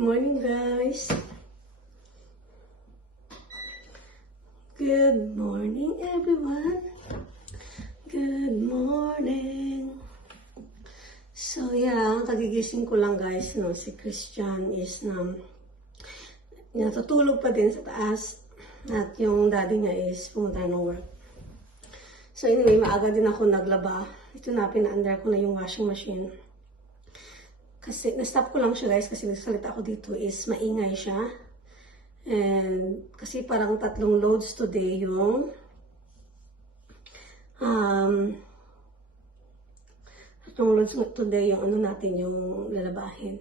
morning, guys. Good morning, everyone. Good morning. So, yeah, kagigising ko lang, guys, no, si Christian is natutulog pa din sa taas at yung daddy niya is pumunta ng work. So, anyway, maaga din ako naglaba. Ito na, pina-under ko na yung washing machine. Kasi, na-stop ko lang siya, guys, kasi nagsalita ako dito is maingay siya. And, kasi parang 3 loads today yung ano natin yung lalabahin.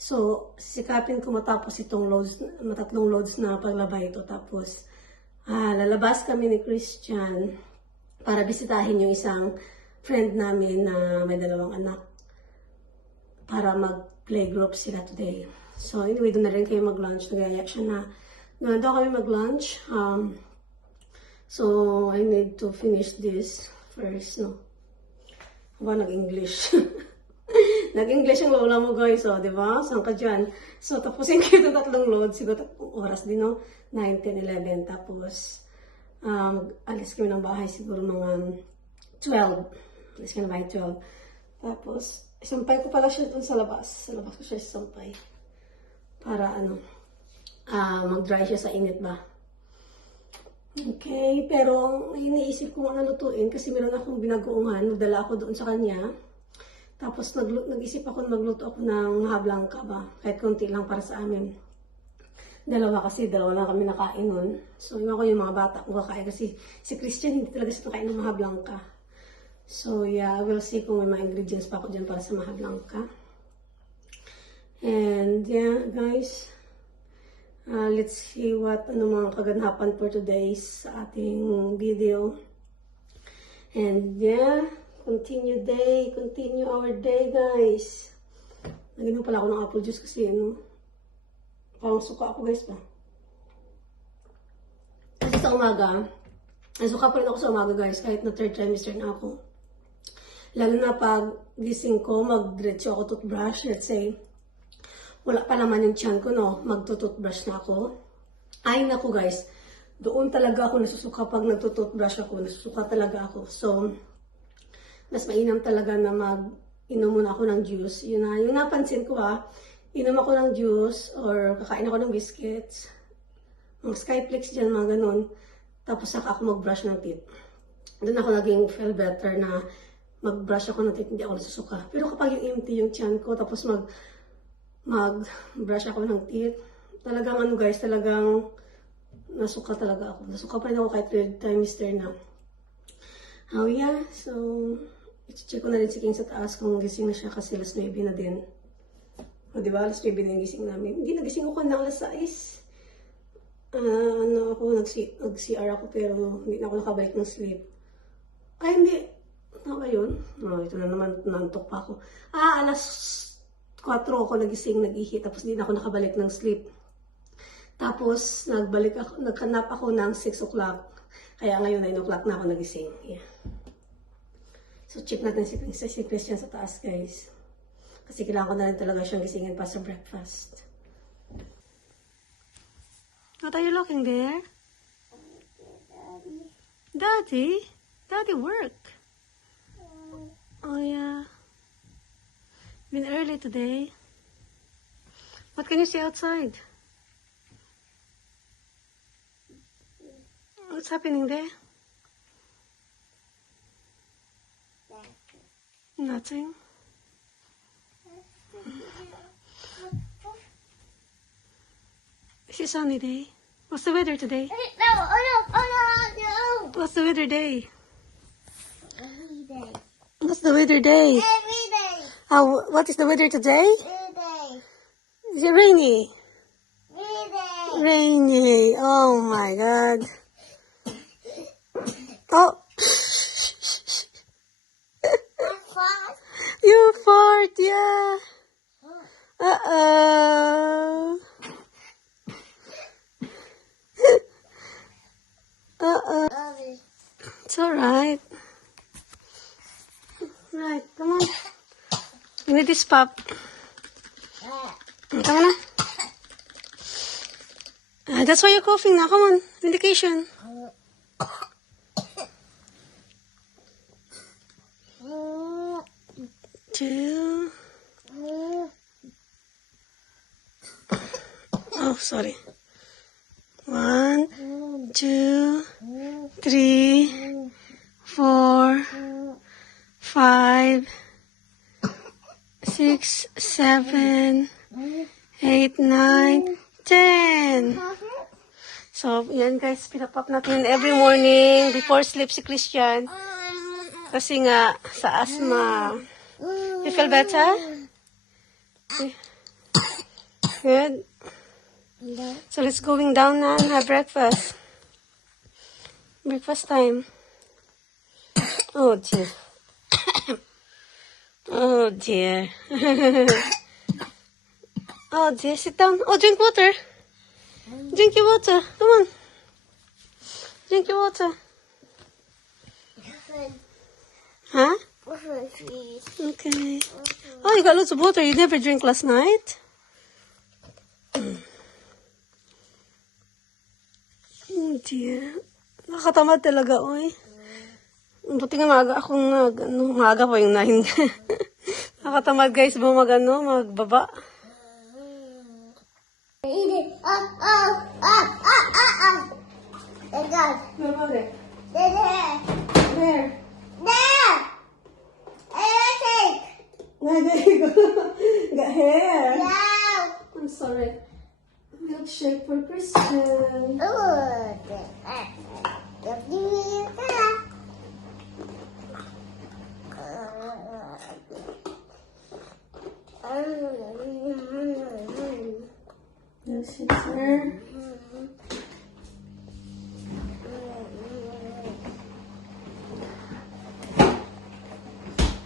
So, sikapin ko matapos itong loads, 3 loads na paglaba ito. Tapos, lalabas kami ni Christian para bisitahin yung isang friend namin na may 2 anak. Para mag-playgroup sila today. So, anyway, doon na rin kayo mag-lunch. Nagaya siya na doon daw kami mag-lunch. So, I need to finish this first, no? Nag-English. Nag-English ang lola mo, guys, oh, di ba? Saan ka dyan? So, tapusin ko itong 3 load. Siguro oras din, no? 9, 10, 11. Tapos, alis kami ng bahay siguro mga 12. Alis kami ng bahay 12. Tapos, isampay ko pala siya doon sa labas. Sa labas ko siya isampay. Para mag-dry siya sa init ba. Okay, pero iniisip ko ano lutuin kasi meron akong binagoongan. Nagdala ako doon sa kanya. Tapos nag-isip ako magluto ako ng mahablangka ba. Kahit konti lang para sa amin. 2 kasi, 2 lang kami nakain nun. So, yun ako yung mga bata kung kakain kasi si Christian hindi talaga siya nakain ng mahablangka. So, yeah, we'll see kung may mga ingredients pa ako dyan para sa mahablangka. And, yeah, guys, let's see what mga kaganapan for today's sa ating video. And, yeah, continue our day, guys. Naginom pala ako ng apple juice kasi, parang suka ako, guys, pa. Kasi sa umaga, suka pa rin ako sa umaga, guys, kahit na 3rd trimester na ako. Lalo na pag gising ko, mag-diretso ako toothbrush. Let's say, wala pa naman yung tiyan ko, no? Magtutoothbrush na ako. Ay, naku guys. Doon talaga ako nasusuka pag nagtutoothbrush ako. Nasusuka talaga ako. So, mas mainam talaga na mag-inom muna ako ng juice. Yun na, yung napansin ko inom ako ng juice or kakain ako ng biscuits. Mga Skyflakes dyan, mga ganun. Tapos saka ako mag-brush ng teeth. Doon ako naging feel better na mag-brush ako ng teeth, hindi ako nasusuka. Pero kapag yung empty yung tiyan ko, tapos mag-brush ako ng teeth, talagang guys, talagang nasuka talaga ako. Nasuka pa rin ako kahit 3rd trimester na. Oh yeah, so, i-check ko na rin si King sa taas kung gising na siya kasi alas 9 na din. O diba, alas 9 na yung gising namin. Hindi, nagising ako na alas 6. Nag-CR ako pero hindi na ako nakabalik ng sleep. Ay, hindi. Ano ba yun? Ito na naman, nantok pa ako. Alas 4 ako nagising, nag-ihi, tapos hindi na ako nakabalik ng sleep. Tapos, naghanap ako ng 6 o'clock. Kaya ngayon, 9 o'clock na ako nagising. Yeah. So, check natin si Christian sa taas, guys. Kasi kailangan ko na rin talaga siyang gisingin pa sa breakfast. What are you looking there? Daddy? Daddy work. Oh yeah. Been early today. What can you see outside? What's happening there? Nothing. It's a sunny day. What's the weather today? No, no. What's the weather day? Every day. What's the weather day? Every day. What is the weather today? Every day. Is it rainy? Every day. Rainy. Oh my God. Oh. You fart, yeah. Uh-oh. It's alright. Right, come on. Give me this pop. Come on. Ah, that's why you're coughing now. Come on, medication. Two. Oh, sorry. 1, 2, 3, 4, 5, 6, 7, 8, 9, 10. So, yan guys, pinapop natin every morning before sleep si Christian. Kasi nga, sa asthma. You feel better? Good. So, let's going down na and have breakfast. Breakfast time. Oh, dear. Oh, dear. Oh, dear. Sit down. Oh, drink water. Drink your water. Come on. Drink your water. Huh? Okay. Oh, you got lots of water. You never drank last night? Oh, dear. Nakatamad talaga, oy. Buti nga maaga pa yung 9. Nakatamad guys, magbaba. Eat it. There it goes. Where about it? There. Where? There. Take. There you go. Got hair. Down. I'm sorry. Milkshake for Christian. Yes, it's her.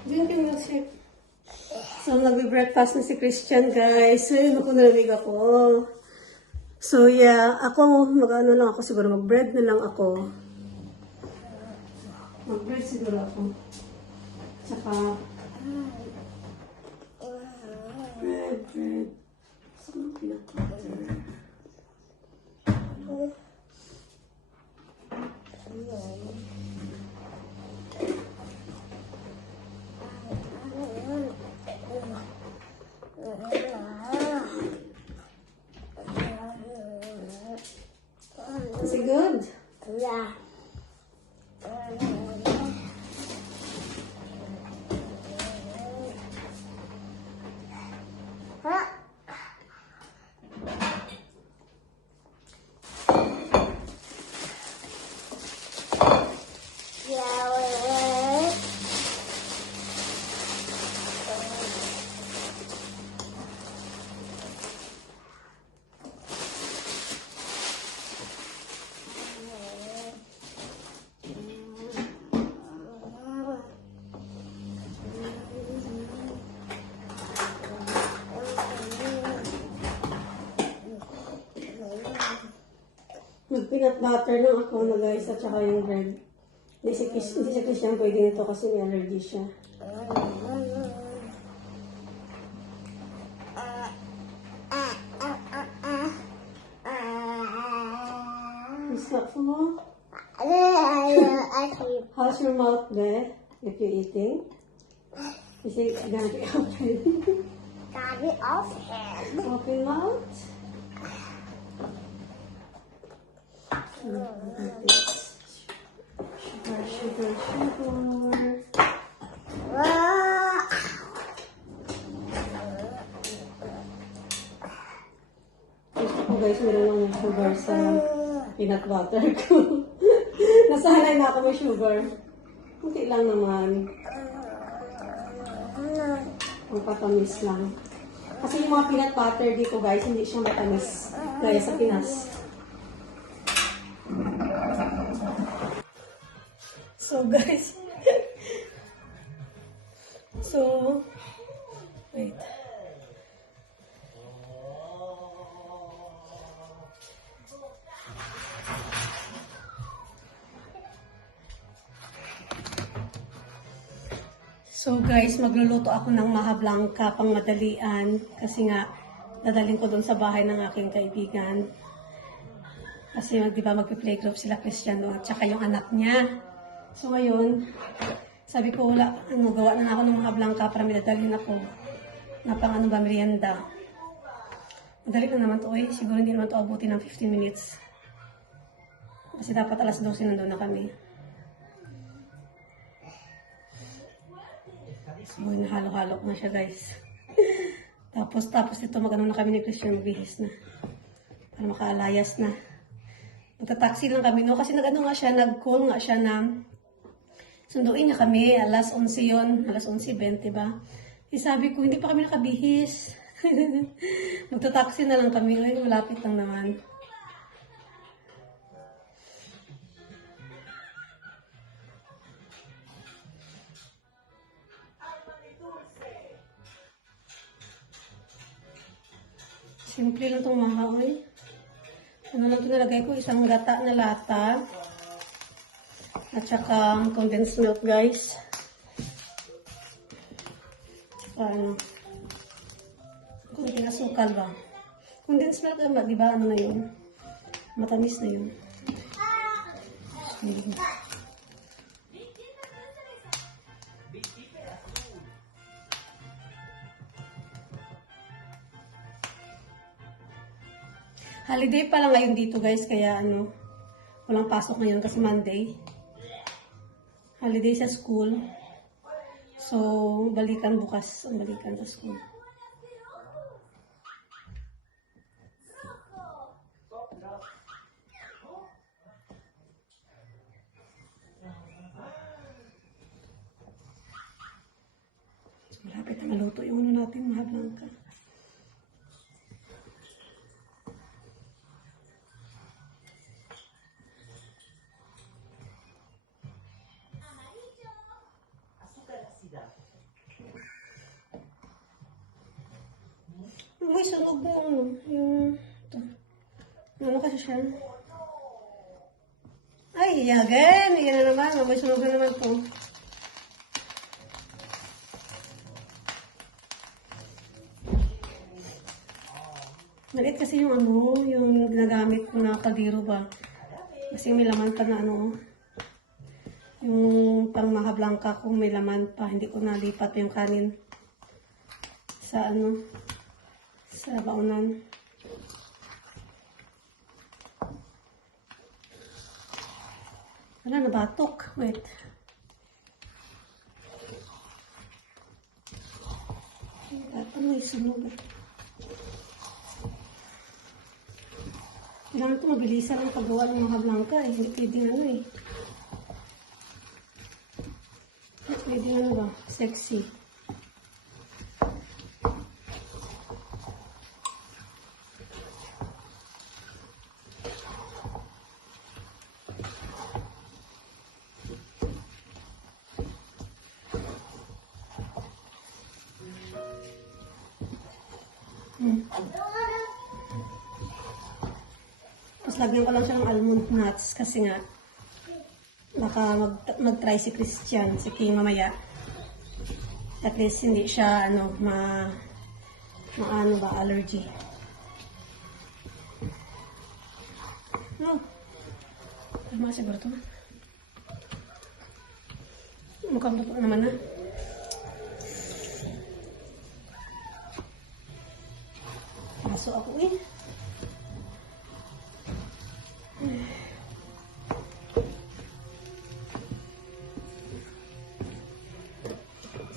Drink yung milkshake. So, nagbe-breakfast na si Christian, guys. So, yun ako nalamig ako. So, yeah. Ako, mag-ano lang ako siguro. Mag-bread na lang ako. Mag-bread siguro ako. Tsaka, bread. Saan ang pinaka-butter? Is it good? Yeah. Huh? Yeah, Mag-peanut butter lang ako na guys at saka yung bread. Hindi si Christian pwede nito kasi may allergy siya. Is that full? How's your mouth there if you're eating? Is it gonna be open? Got it off hand. Open mouth? Sugar. Gusto ko guys, meron lang ng sugar sa peanut butter ko. Nasanay na ako may sugar. Kunti lang naman. Ang patamis lang. Kasi yung mga peanut butter dito guys, hindi siya matamis. Gaya sa Pinas. So guys. Wait. So guys, magluluto ako ng maha blanca pang madalian kasi nga dadalhin ko doon sa bahay ng aking kaibigan. Kasi di ba magpi-playgroup sila Christian doon at saka yung anak niya. So ngayon, sabi ko wala, gawa na ako ng mga blangka para may dadalhin ako na pang ba merienda. Madali na naman to siguro hindi naman to abuti ng 15 minutes. Kasi dapat alas 12 nandun na kami. So nahalo-halo na siya guys. tapos ito magano na kami ni Christian, magbihis na. Para makaalayas na. Magta-taxi lang kami no kasi nag-call nga siya na sunduin niya kami, alas 11 yun, alas 11:20 ba? Sabi ko, hindi pa kami nakabihis. Magta-taxi na lang kami, malapit lang naman. Simple lang itong maha, Ano lang ito nalagay ko, isang gata na lata. At saka condensed milk, guys. Paano? Kunting asukal ba? Condensed milk, di ba? Ano na yun? Matamis na yun. Holiday pa lang ngayon dito guys, kaya walang pasok ngayon kasi Monday. Holiday sa school. So, balikan bukas ang balikan sa school. Malapit na maluto yung natin, mga blangka. May sunog na yung ito. Ano kasi siya? Ay, again! Yan na naman. May sunog na naman po. Maliit kasi yung yung ginagamit ko na kaldero ba? Kasi may laman pa na yung pang maha blangka ko may laman pa. Hindi ko nalipat yung kanin sa sa baunan. Wala, nabatok. Wait. Ano yung sunog? Kailangan ito mabilisan ang paggawa ng mga blangka Hindi pwedeng Hindi pwedeng ba? Sexy. Tapos lagyan ko lang siya ng almond nuts kasi nga baka mag-try si Christian, si King mamaya. At least hindi siya allergy. Tama siguro ito. Mukhang luto naman na. Maso ako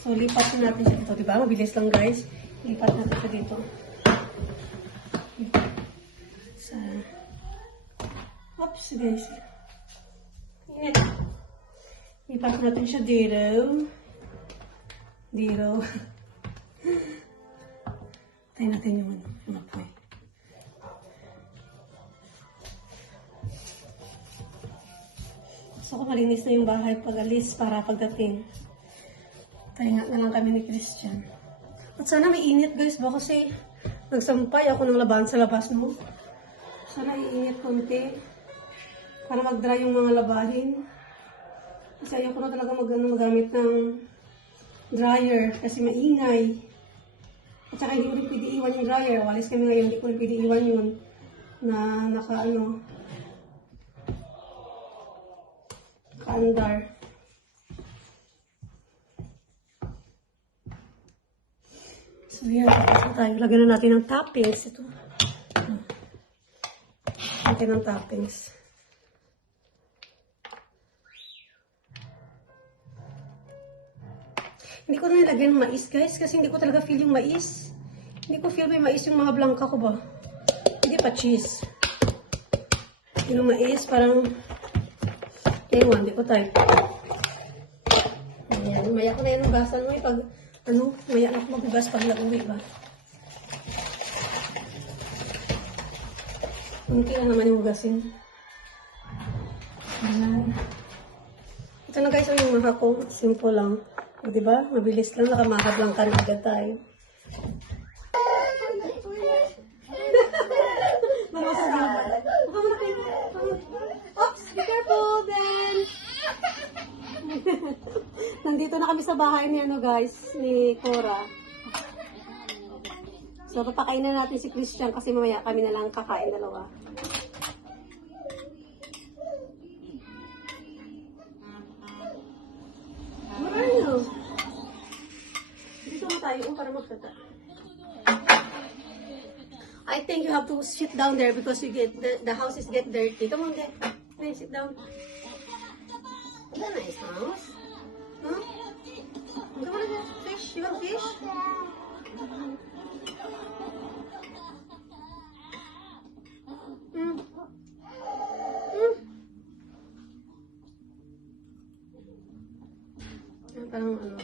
So, lipat natin siya dito. Diba? Mabilis lang guys. Lipat natin siya dito. Oops, guys. Init. Lipat natin siya dito. Tayo natin yung apoy. So, malinis na yung bahay pag-alis para pagdating. Tayo na lang kami ni Christian. At sana may init guys ba kasi nagsampay ako ng laban sa labas mo. Sana iinit konti para mag-dry yung mga labahin. Kasi ayoko na talaga magamit ng dryer kasi maingay. At saka hindi ko rin pwede iwan yung dryer. Walis kami ngayon, hindi ko rin pwede iwan yun na Andar. So yan, tapos na tayo. Lagyan na natin ng toppings. Ito. Lagyan ng toppings. Hindi ko na nilagyan ng mais, guys, kasi hindi ko talaga feel yung mais. Hindi ko feel may mais yung mga blanca ko ba. Hindi pa cheese. Yung mais, parang, ewan, hindi ko type. Ayan, maya ko na yan hugasan mo pag, maya na ako maghugas pag nauwi ba. Kunti lang naman yung hugasin. Ayan. Ito na guys, yung maha ko. Simple lang. O, diba? Mabilis lang. Nakamahab lang ka na agad tayo. Oops! Be careful, Ben! Nandito na kami sa bahay ni guys, ni Cora. So, papakain na natin si Christian kasi mamaya kami na lang kakain dalawa. Marino! Dito mo tayo para magkata. I think you have to sit down there because you get the house is get dirty. Come on, get. Please sit down. Is that a nice house? Huh? Come on, get fish. You want fish? Mm. Mm. Parang ano.